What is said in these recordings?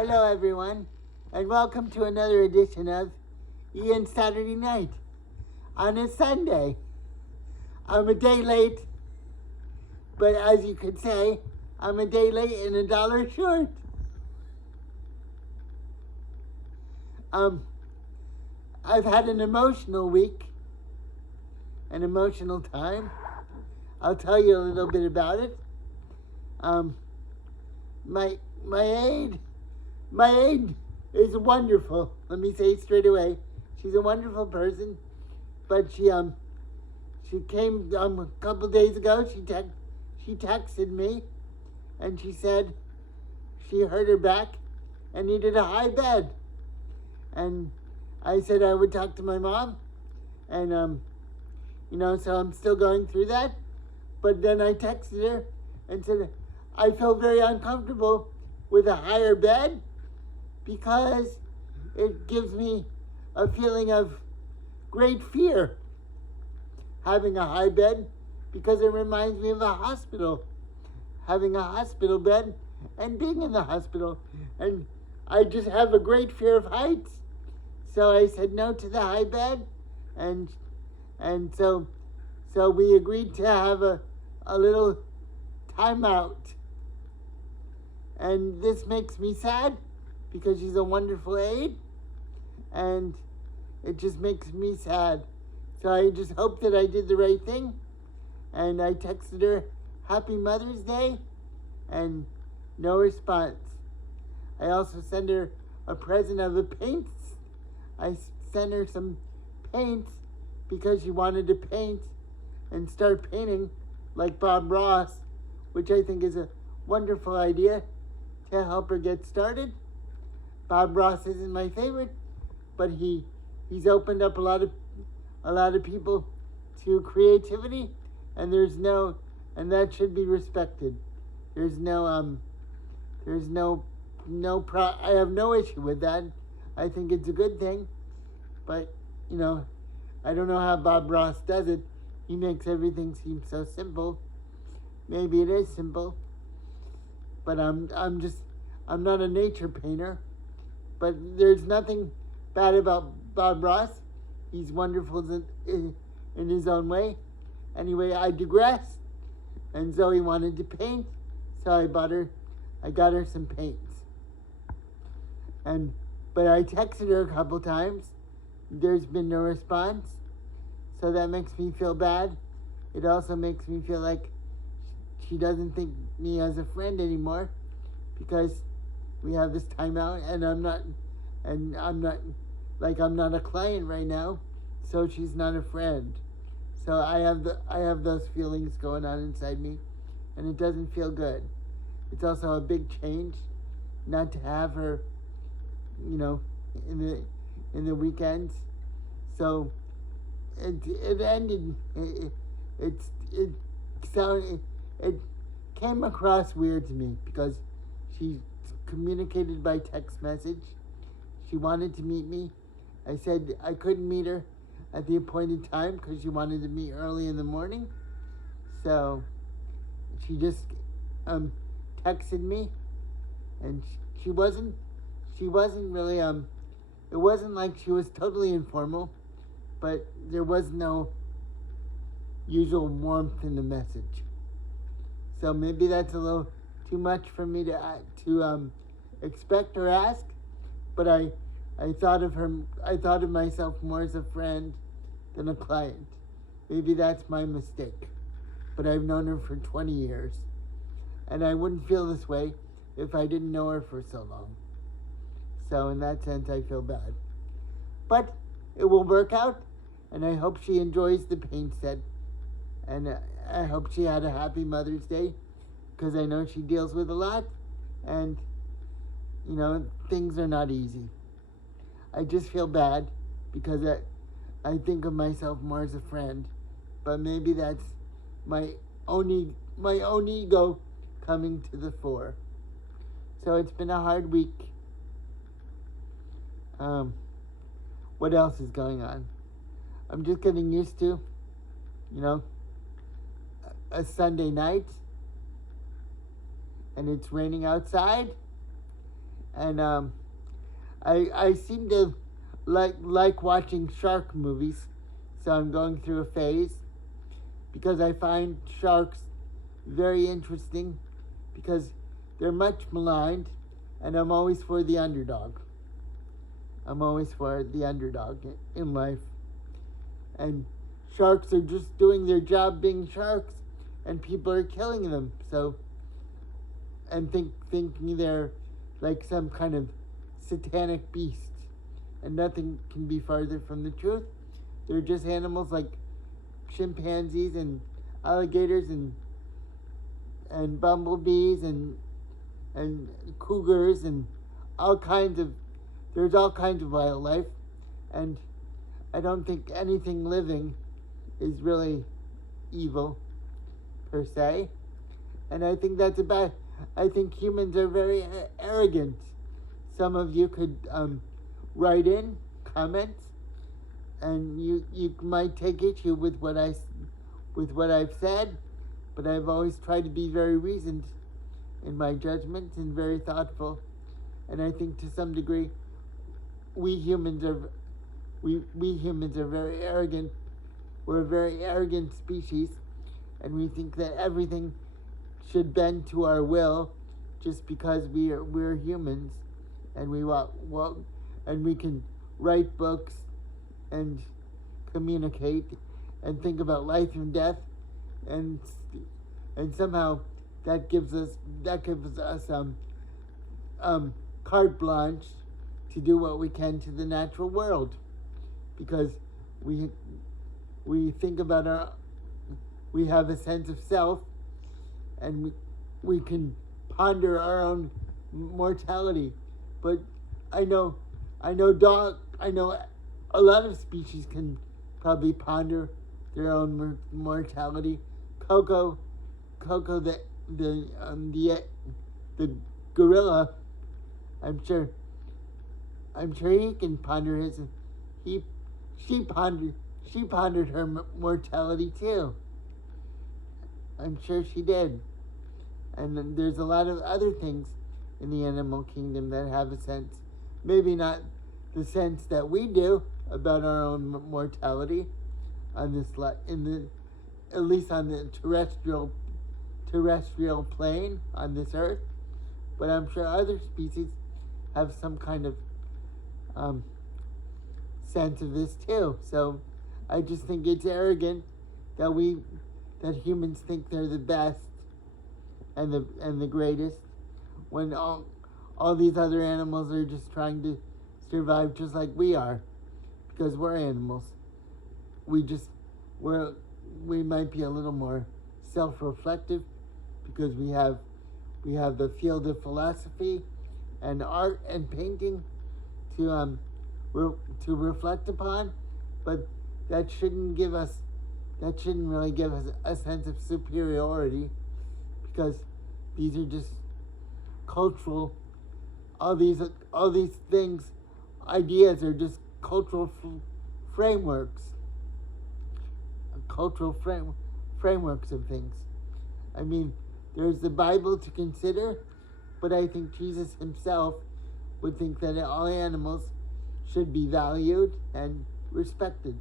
Hello, everyone, and welcome to another edition of Ian Saturday Night on a Sunday. I'm a day late, but as you could say, I'm a day late and $1 short. I've had an emotional week, an emotional time. I'll tell you a little bit about it. My aide is wonderful. Let me say straight away, she's a wonderful person. But she came a couple days ago. She texted me, and she said she hurt her back and needed a high bed. And I said I would talk to my mom, and so I'm still going through that. But then I texted her and said I feel very uncomfortable with a higher bed because it gives me a feeling of great fear having a high bed, because it reminds me of a hospital, having a hospital bed and being in the hospital. And I just have a great fear of heights. So I said no to the high bed, and so we agreed to have a little timeout. And this makes me sad because she's a wonderful aide, and it just makes me sad. So I just hope that I did the right thing, and I texted her Happy Mother's Day, and no response. I also sent her a present of the paints. I sent her some paints because she wanted to paint and start painting like Bob Ross, which I think is a wonderful idea to help her get started. Bob Ross isn't my favorite, but he's opened up a lot of people to creativity, and that should be respected. I have no issue with that. I think it's a good thing, but I don't know how Bob Ross does it. He makes everything seem so simple. Maybe it is simple, but I'm not a nature painter. But there's nothing bad about Bob Ross. He's wonderful in his own way. Anyway, I digress. And Zoe wanted to paint, so I got her some paints. But I texted her a couple times. There's been no response. So that makes me feel bad. It also makes me feel like she doesn't think me as a friend anymore, because we have this timeout, and I'm not a client right now, so she's not a friend. So I have those feelings going on inside me, and it doesn't feel good. It's also a big change not to have her, in the weekends. So it ended. It came across weird to me because she communicated by text message. She wanted to meet me. I said I couldn't meet her at the appointed time because she wanted to meet early in the morning. So she just texted me, and she wasn't really it wasn't like she was totally informal, but there was no usual warmth in the message. So maybe that's a little too much for me to expect or ask, but I thought of myself more as a friend than a client. Maybe that's my mistake, but I've known her for 20 years, and I wouldn't feel this way if I didn't know her for so long. So in that sense, I feel bad. But it will work out, and I hope she enjoys the paint set, and I hope she had a happy Mother's Day, because I know she deals with a lot, and things are not easy. I just feel bad because I think of myself more as a friend, but maybe that's my own ego coming to the fore. So it's been a hard week. What else is going on? I'm just getting used to, a Sunday night, and it's raining outside, And I seem to like watching shark movies, so I'm going through a phase because I find sharks very interesting because they're much maligned, and I'm always for the underdog. I'm always for the underdog in life. And sharks are just doing their job being sharks, and people are killing them. So, and thinking they're like some kind of satanic beast, and nothing can be farther from the truth. They're just animals like chimpanzees and alligators and bumblebees and cougars and there's all kinds of wildlife, and I don't think anything living is really evil per se, and I think that's about. I think humans are very arrogant. Some of you could write in comments, and you might take issue with what I've said, but I've always tried to be very reasoned in my judgments and very thoughtful, and I think to some degree we humans are very arrogant. We're a very arrogant species, and we think that everything should bend to our will just because we're humans, and and we can write books and communicate and think about life and death, and somehow that gives us carte blanche to do what we can to the natural world, because we think about we have a sense of self, and we can ponder our own mortality. But I know a lot of species can probably ponder their own mortality. Coco, the gorilla, I'm sure he can ponder she pondered her mortality too. I'm sure she did. And then there's a lot of other things in the animal kingdom that have a sense, maybe not the sense that we do about our own mortality on this at least on the terrestrial plane on this earth, but I'm sure other species have some kind of sense of this too. So I just think it's arrogant that humans think they're the best and the greatest, when all these other animals are just trying to survive just like we are, because we're animals. We might be a little more self-reflective because we have the field of philosophy and art and painting to reflect upon, but that shouldn't really give us a sense of superiority, because these are just cultural. All these things, ideas are just cultural frameworks. Frameworks of things. I mean, there's the Bible to consider, but I think Jesus himself would think that all animals should be valued and respected.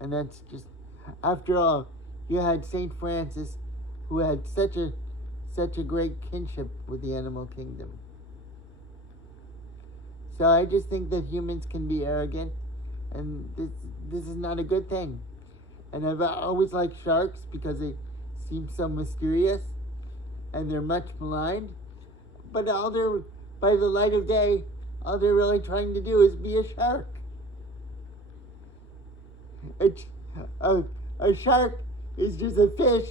And that's just, after all, you had Saint Francis, who had such a great kinship with the animal kingdom. So I just think that humans can be arrogant, and this is not a good thing. And I've always liked sharks because they seem so mysterious, and they're much maligned. But by the light of day, all they're really trying to do is be a shark. A shark is just a fish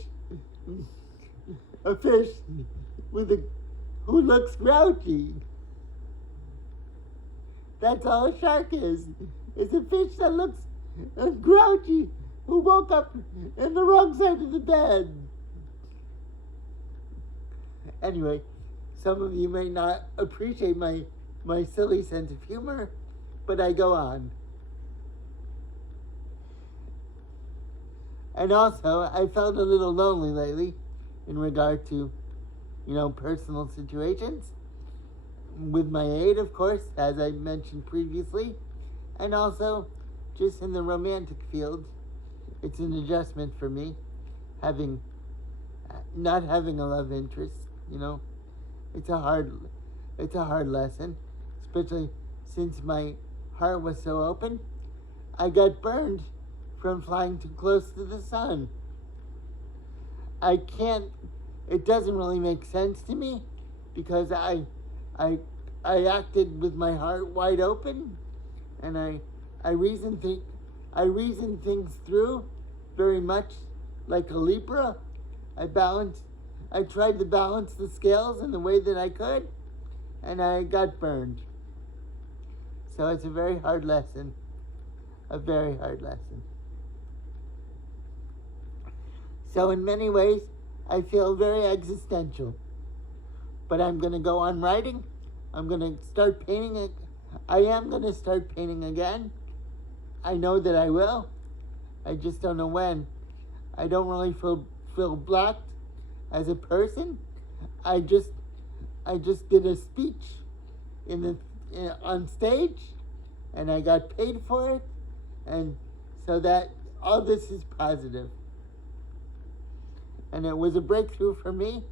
who looks grouchy. That's all a shark is. It's a fish that looks grouchy, who woke up in the wrong side of the bed. Anyway, some of you may not appreciate my silly sense of humor, but I go on. And also, I felt a little lonely lately in regard to, personal situations. with my aide, of course, as I mentioned previously, and also just in the romantic field. It's an adjustment for me, not having a love interest. It's a hard lesson, especially since my heart was so open. I got burned from flying too close to the sun. It doesn't really make sense to me because I acted with my heart wide open, and I reasoned things through very much like a Libra. I tried to balance the scales in the way that I could, and I got burned. So it's a very hard lesson. A very hard lesson. So in many ways, I feel very existential. But I'm going to go on writing. I'm going to start painting. I am going to start painting again. I know that I will. I just don't know when. I don't really feel blocked as a person. I just did a speech on stage, and I got paid for it, and so that all this is positive. And it was a breakthrough for me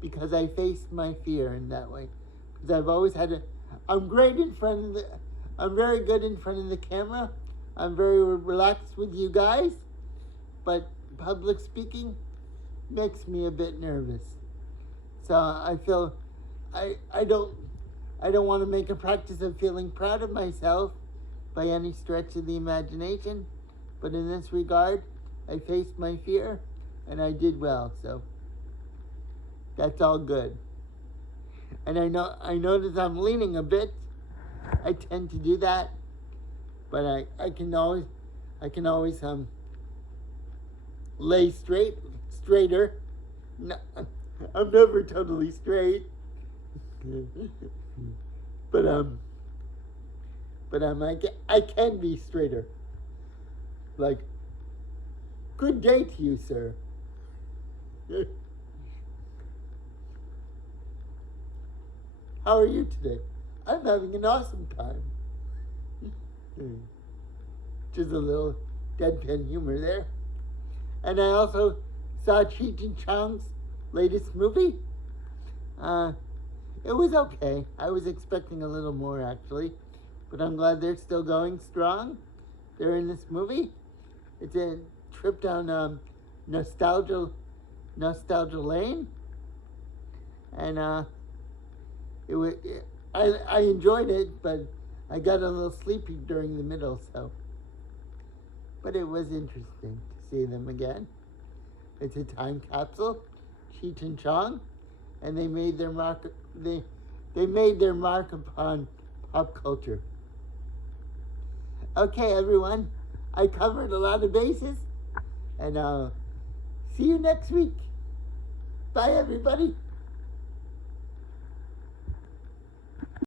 because I faced my fear in that way. Because I've always had I'm very good in front of the camera. I'm very relaxed with you guys, but public speaking makes me a bit nervous. So I feel I don't want to make a practice of feeling proud of myself by any stretch of the imagination, but in this regard, I faced my fear and I did well. So that's all good. And I notice I'm leaning a bit. I tend to do that, but I can always lay straighter. No, I'm never totally straight. but I can be straighter. Like, good day to you, sir. How are you today? I'm having an awesome time. Just a little deadpan humor there. And I also saw Cheech and Chong's latest movie. It was okay. I was expecting a little more, actually. But I'm glad they're still going strong. They're in this movie. It's a trip down nostalgia lane. And I enjoyed it, but I got a little sleepy during the middle, so. But it was interesting to see them again. It's a time capsule, Cheech and Chong, and they made their mark. They made their mark upon pop culture. Okay, everyone, I covered a lot of bases, and see you next week. Bye, everybody.